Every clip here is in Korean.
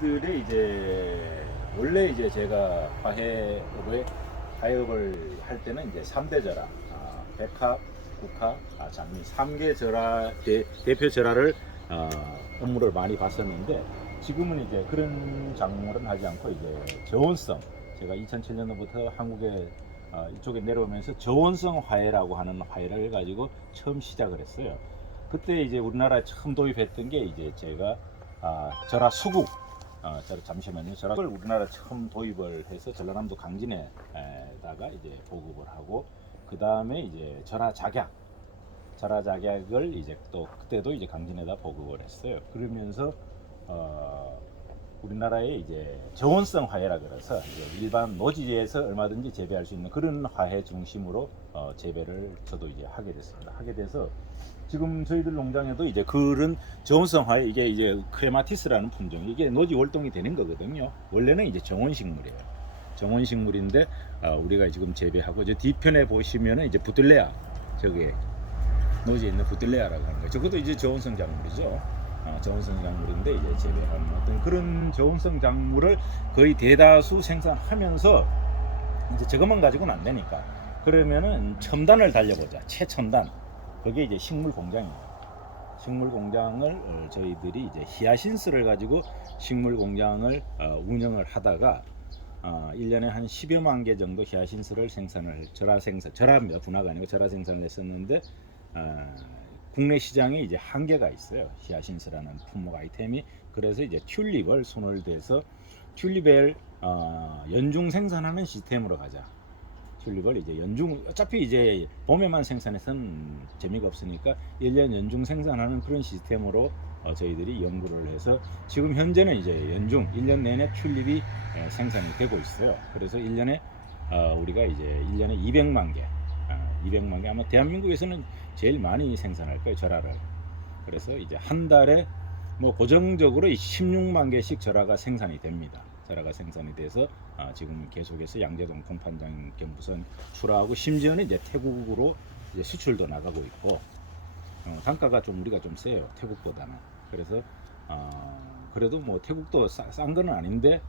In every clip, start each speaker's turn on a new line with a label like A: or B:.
A: 저희들의 이제 원래 이제 제가 화해업에 화해업을 할 때는 이제 3대 절화, 아, 백화, 국화, 아, 장미 3개 절화 대, 대표 절화를 어, 업무를 많이 봤었는데 지금은 이제 그런 작물은 하지 않고 이제 저온성 제가 2007년도부터 한국에 어, 이쪽에 내려오면서 저온성 화해라고 하는 화해를 가지고 처음 시작을 했어요. 그때 이제 우리나라에 처음 도입했던 게 이제 제가 아, 절화 수국 어, 저 잠시만요. 절약을 우리나라 처음 도입을 해서 전라남도 강진에다가 이제 보급을 하고 그 다음에 이제 절하 작약, 절하 작약을 이제 또 그때도 이제 강진에다 보급을 했어요. 그러면서 어, 우리나라에 이제 저온성 화해라 그래서 이제 일반 노지에서 얼마든지 재배할 수 있는 그런 화해 중심으로 어, 재배를 저도 이제 하게 됐습니다. 하게 돼서 지금 저희들 농장에도 이제 그런 저온성 화해 이게 이제 크레마티스라는 품종 이게 노지 월동이 되는 거거든요. 원래는 이제 정원 식물이에요. 정원 식물인데 어, 우리가 지금 재배하고 저 뒤편에 보시면은 이제 부들레아 저기 노지에 있는 부들레아라고 하는 거예요. 저것도 이제 저온성 작물이죠. 어, 저온성 작물인데 이제 재배하는 어떤 그런 저온성 작물을 거의 대다수 생산하면서 이제 저것만 가지고는 안 되니까 그러면은 첨단을 달려보자 최첨단 그게 이제 식물 공장이에요. 식물 공장을 어, 저희들이 이제 히아신스를 가지고 식물 공장을 어, 운영을 하다가 어, 1년에 한 10여만 개 정도 히아신스를 생산을 절하 생산 절하 분화가 아니고 절하 생산을 했었는데 어, 국내 시장에 이제 한계가 있어요. 히아신스라는 품목 아이템이 그래서 이제 튤립을 손을 대서 튤립을 어, 연중 생산하는 시스템으로 가자. 튤립을 이제 연중 어차피 이제 봄에만 생산해서는 재미가 없으니까 1년 연중 생산하는 그런 시스템으로 어, 저희들이 연구를 해서 지금 현재는 이제 연중 1년 내내 튤립이 에, 생산이 되고 있어요. 그래서 1년에 어, 우리가 이제 1년에 200만 개, 어, 200만 개 아마 대한민국에서는 제일 많이 생산할 거예요 절하를. 그래서 이제 한 달에 뭐 고정적으로 16만 개씩 절하가 생산이 됩니다. 절하가 생산이 돼서 아, 지금 계속해서 양재동 공판장 경부선 출하하고 심지어는 이제 태국으로 이제 수출도 나가고 있고 어, 단가가 좀 우리가 좀 세요 태국보다는 그래서 어, 그래도 뭐 태국도 싸, 싼 거는 아닌데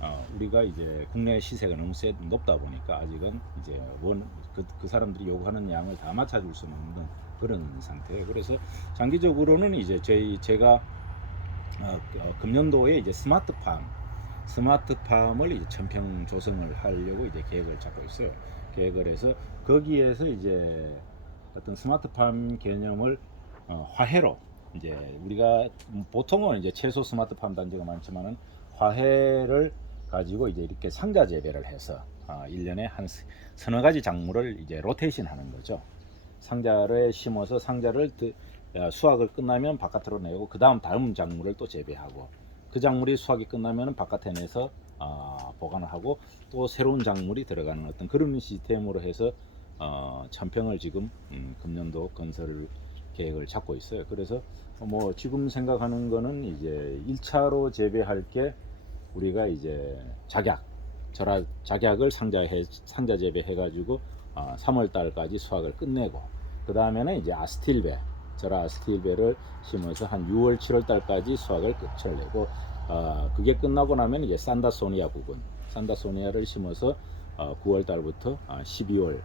A: 어, 우리가 이제 국내 시세가 너무 세, 높다 보니까 아직은 이제 원그 그 사람들이 요구하는 양을 다 맞춰줄 수는 없는 그런 상태예요. 그래서 장기적으로는 이제 저희 제가 어, 어, 금년도에 이제 스마트팜 스마트 팜을 이제 천평 조성을 하려고 이제 계획을 잡고 있어요. 계획을 해서 거기에서 이제 어떤 스마트 팜 개념을 어, 화해로 이제 우리가 보통은 이제 채소 스마트 팜 단지가 많지만은 화해를 가지고 이제 이렇게 상자 재배를 해서 아, 1년에 한 스- 서너 가지 작물을 이제 로테이션 하는 거죠. 상자를 심어서 상자를 수확을 끝나면 바깥으로 내고 그 다음 다음 작물을 또 재배하고 그 작물이 수확이 끝나면 바깥에 내서 아, 보관을 하고 또 새로운 작물이 들어가는 어떤 그런 시스템으로 해서 어, 천평을 지금 음, 금년도 건설 계획을 잡고 있어요. 그래서 뭐 지금 생각하는 거는 이제 1차로 재배할 게 우리가 이제 작약 절하 작약을 상자해 상자 재배해 가지고 어, 3월 달까지 수확을 끝내고 그 다음에는 이제 아스틸베 절하 아스틸베를 심어서 한 6월 7월 달까지 수확을 끝을 내고 어, 그게 끝나고 나면 이제 산다소니아 부분 산다소니아를 심어서 어, 9월 달부터 어, 12월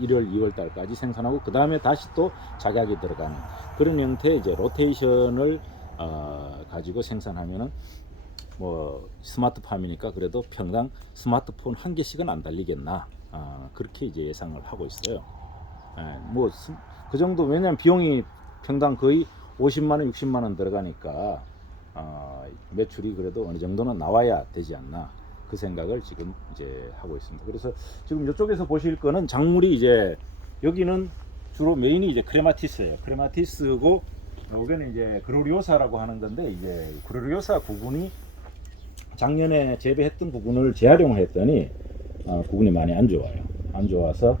A: 1월 2월 달까지 생산하고 그 다음에 다시 또 작약이 들어가는 그런 형태의 이제 로테이션을 어, 가지고 생산하면은 뭐 스마트팜이니까 그래도 평당 스마트폰 한 개씩은 안 달리겠나 아, 그렇게 이제 예상을 하고 있어요. 뭐그 정도 왜냐면 비용이 평당 거의 50만 원, 60만 원 들어가니까 아, 매출이 그래도 어느 정도는 나와야 되지 않나 그 생각을 지금 이제 하고 있습니다. 그래서 지금 이쪽에서 보실 거는 작물이 이제 여기는 주로 메인이 이제 크레마티스예요. 크레마티스고 여기는 이제 그로리오사라고 하는 건데 이제 그로리오사 부분이 작년에 재배했던 부분을 재활용했더니 어, 구근이 많이 안 좋아요. 안 좋아서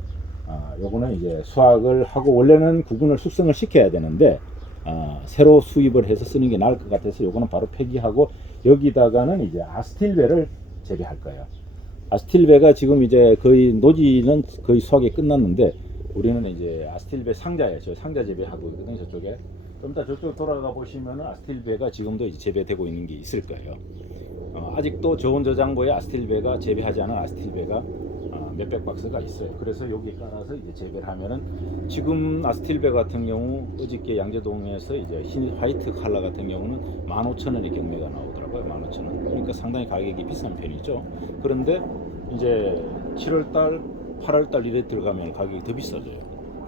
A: 아, 요거는 이제 수확을 하고 원래는 구근을 숙성을 시켜야 되는데 아, 새로 수입을 해서 쓰는 게 나을 것 같아서 요거는 바로 폐기하고 여기다가는 이제 아스틸베를 재배할 거예요. 아스틸베가 지금 이제 거의 노지는 거의 수확이 끝났는데 우리는 이제 아스틸베 상자에 저 상자 재배하고 있거든요 저쪽에 좀 이따 저쪽 돌아가 보시면은 아스틸베가 지금도 이제 재배되고 있는 게 있을 거예요. 어, 아직도 저온 저장고에 아스틸베가 재배하지 않은 아스틸베가 어, 몇백 박스가 있어요. 그래서 여기 깔아서 이제 재배를 하면은 지금 아스틸베 같은 경우 어저께 양재동에서 이제 흰 화이트 컬러 같은 경우는 15,000원의 경매가 나오더라고요. 15,000원. 그러니까 상당히 가격이 비싼 편이죠. 그런데 이제 7월 달, 8월 달 이래 들어가면 가격이 더 비싸져요.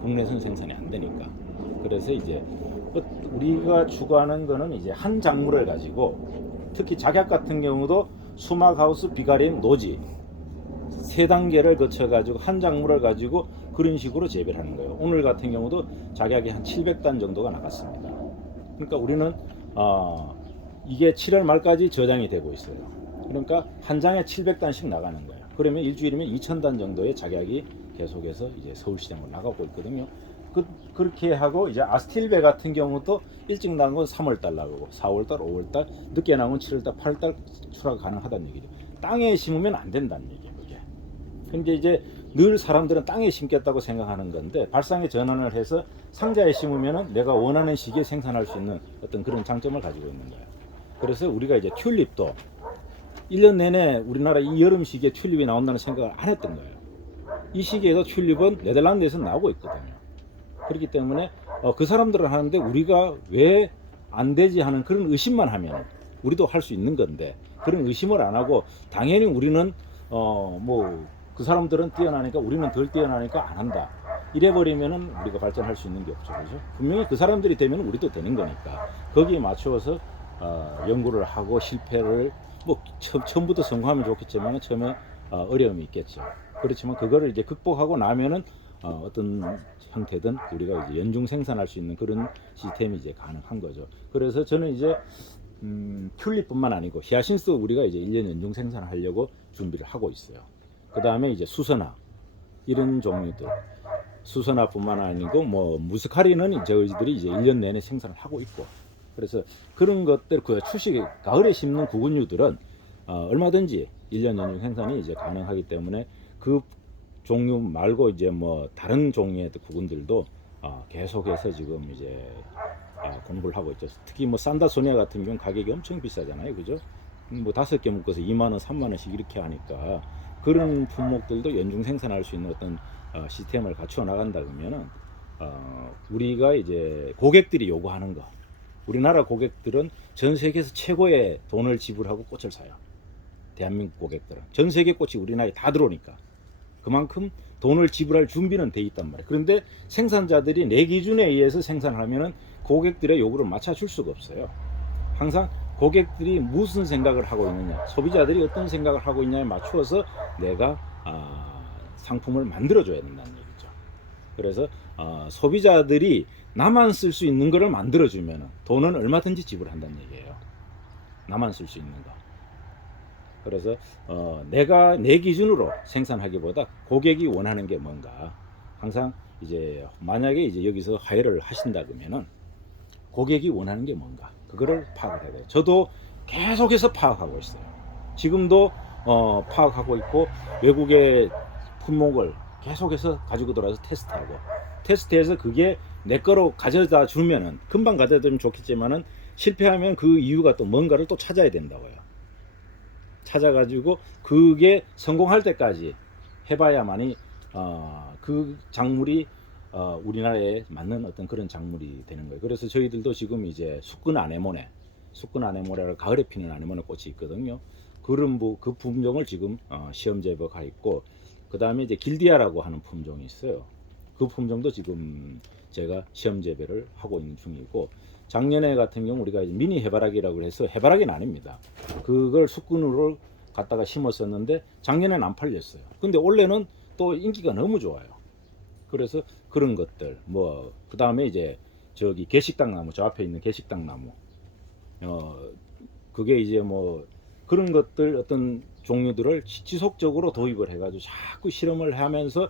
A: 국내선 생산이 안 되니까. 그래서 이제 어, 우리가 추구하는 거는 이제 한 작물을 가지고 특히 작약 같은 경우도 수막 하우스, 비가림, 노지 세 단계를 거쳐 가지고 한 작물을 가지고 그런 식으로 재배를 하는 거예요. 오늘 같은 경우도 작약이 한 700단 정도가 나갔습니다. 그러니까 우리는 어, 이게 7월 말까지 저장이 되고 있어요. 그러니까 한 장에 700단씩 나가는 거예요. 그러면 일주일이면 2,000단 정도의 작약이 계속해서 이제 서울시장으로 나가고 있거든요. 그, 그렇게 하고 이제 아스틸베 같은 경우도 일찍 나온 건 3월달 나가고 4월달, 5월달, 늦게 나온 건 7월달, 8월달 출하가 가능하다는 얘기죠. 땅에 심으면 안 된다는. 그게. 근데 이제 늘 사람들은 땅에 심겠다고 생각하는 건데 발상의 전환을 해서 상자에 심으면은 내가 원하는 시기에 생산할 수 있는 어떤 그런 장점을 가지고 있는 거예요. 그래서 우리가 이제 튤립도 1년 내내 우리나라 이 여름 시기에 튤립이 나온다는 생각을 안 했던 거예요. 이 시기에도 튤립은 네덜란드에서 나오고 있거든요. 그렇기 때문에 어, 그 사람들은 하는데 우리가 왜 안 되지 하는 그런 의심만 하면 우리도 할 수 있는 건데 그런 의심을 안 하고 당연히 우리는 어뭐 그 사람들은 뛰어나니까 우리는 덜 뛰어나니까 안 한다. 이래 버리면은 우리가 발전할 수 있는 게 없죠, 그죠? 분명히 그 사람들이 되면 우리도 되는 거니까 거기에 맞추어서 어, 연구를 하고 실패를 뭐 처, 처음부터 성공하면 좋겠지만 처음에 어, 어려움이 있겠죠. 그렇지만 그거를 이제 극복하고 나면은 어, 어떤 형태든 우리가 이제 연중 생산할 수 있는 그런 시스템이 이제 가능한 거죠. 그래서 저는 이제 음, 튤립뿐만 아니고 히아신스 우리가 이제 1년 연중 생산을 하려고 준비를 하고 있어요. 그 다음에 이제 수선화 이런 종류들 수선화뿐만 아니고 뭐 무스카리는 저희들이 이제 1년 내내 생산을 하고 있고 그래서 그런 것들 그 추식 가을에 심는 구근류들은 어, 얼마든지 1년 연중 생산이 이제 가능하기 때문에 그 종류 말고 이제 뭐 다른 종류의 구근들도 어, 계속해서 지금 이제 어, 공부를 하고 있죠. 특히 뭐 산다소니아 같은 경우는 가격이 엄청 비싸잖아요, 그죠? 뭐 다섯 개 묶어서 2만 원, 3만 원씩 이렇게 하니까 그런 품목들도 연중 생산할 수 있는 어떤 어, 시스템을 갖추어 나간다 그러면은 어, 우리가 이제 고객들이 요구하는 거 우리나라 고객들은 전 세계에서 최고의 돈을 지불하고 꽃을 사요. 대한민국 고객들은 전 세계 꽃이 우리나라에 다 들어오니까 그만큼 돈을 지불할 준비는 돼 있단 말이에요. 그런데 생산자들이 내 기준에 의해서 생산하면은 고객들의 요구를 맞춰줄 수가 없어요. 항상 고객들이 무슨 생각을 하고 있느냐, 소비자들이 어떤 생각을 하고 있냐에 맞추어서 내가 아, 상품을 만들어줘야 된다는 얘기죠. 그래서 어, 소비자들이 나만 쓸 수 있는 거를 만들어주면 돈은 얼마든지 지불한다는 얘기예요. 나만 쓸 수 있는 거. 그래서 어, 내가 내 기준으로 생산하기보다 고객이 원하는 게 뭔가 항상 이제 만약에 이제 여기서 하회를 하신다 그러면은 고객이 원하는 게 뭔가 그거를 파악을 해야 돼요. 저도 계속해서 파악하고 있어요. 지금도 어, 파악하고 있고 외국의 품목을 계속해서 가지고 돌아서 테스트하고 테스트해서 그게 내 거로 가져다 주면은 금방 가져다 주면 좋겠지만은 실패하면 그 이유가 또 뭔가를 또 찾아야 된다고요. 찾아가지고 그게 성공할 때까지 해봐야만이 어, 그 작물이 어, 우리나라에 맞는 어떤 그런 작물이 되는 거예요. 그래서 저희들도 지금 이제 숙근 아네모네, 숙근 아네모네를 가을에 피는 아네모네 꽃이 있거든요. 그런 부, 그 품종을 지금 어, 시험 재배가 있고 그 다음에 이제 길디아라고 하는 품종이 있어요. 그 품종도 지금 제가 시험 재배를 하고 있는 중이고 작년에 같은 경우 우리가 미니 해바라기라고 해서 해바라기는 아닙니다. 그걸 숙근으로 갖다가 심었었는데 작년에는 안 팔렸어요. 근데 올해는 또 인기가 너무 좋아요. 그래서 그런 것들 뭐 그 다음에 이제 저기 개식당 나무 저 앞에 있는 개식당 나무 어 그게 이제 뭐 그런 것들 어떤 종류들을 지- 지속적으로 도입을 해가지고 자꾸 실험을 하면서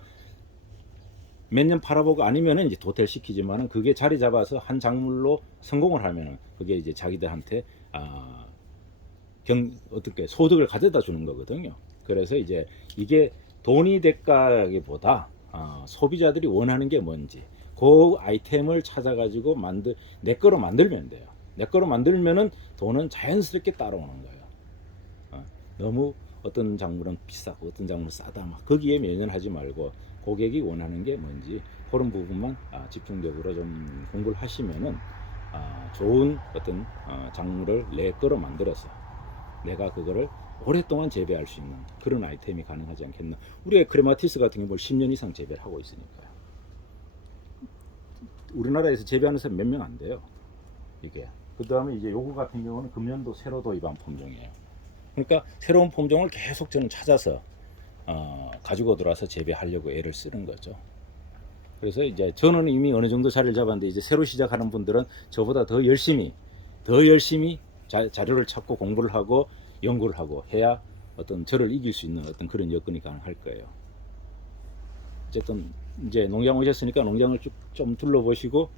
A: 몇 년 팔아보고 아니면은 이제 도태를 시키지만은 그게 자리 잡아서 한 작물로 성공을 하면은 그게 이제 자기들한테 아, 경 어떻게 소득을 가져다 주는 거거든요. 그래서 이제 이게 돈이 대가기보다 아, 소비자들이 원하는 게 뭔지 그 아이템을 찾아가지고 만들 내 거로 만들면 돼요. 내 거로 만들면은 돈은 자연스럽게 따라오는 거예요. 어, 너무 어떤 작물은 비싸고 어떤 작물은 싸다 막 거기에 매연하지 말고 고객이 원하는 게 뭔지 그런 부분만 아, 집중적으로 좀 공부를 하시면은 아, 좋은 어떤 어, 작물을 내 거로 만들어서 내가 그거를 오랫동안 재배할 수 있는 그런 아이템이 가능하지 않겠나. 우리가 크레마티스 같은 경우 10년 이상 재배를 하고 있으니까요. 우리나라에서 재배하는 사람 몇 명 안 돼요. 이게. 그 다음에 이제 요거 같은 경우는 금년도 새로 도입한 품종이에요. 그러니까 새로운 품종을 계속 저는 찾아서 어, 가지고 들어와서 재배하려고 애를 쓰는 거죠. 그래서 이제 저는 이미 어느 정도 자리를 잡았는데 이제 새로 시작하는 분들은 저보다 더 열심히 더 열심히 자, 자료를 찾고 공부를 하고 연구를 하고 해야 어떤 저를 이길 수 있는 어떤 그런 여건이 가능할 거예요. 어쨌든 이제 농장 오셨으니까 농장을 쭉 좀 둘러보시고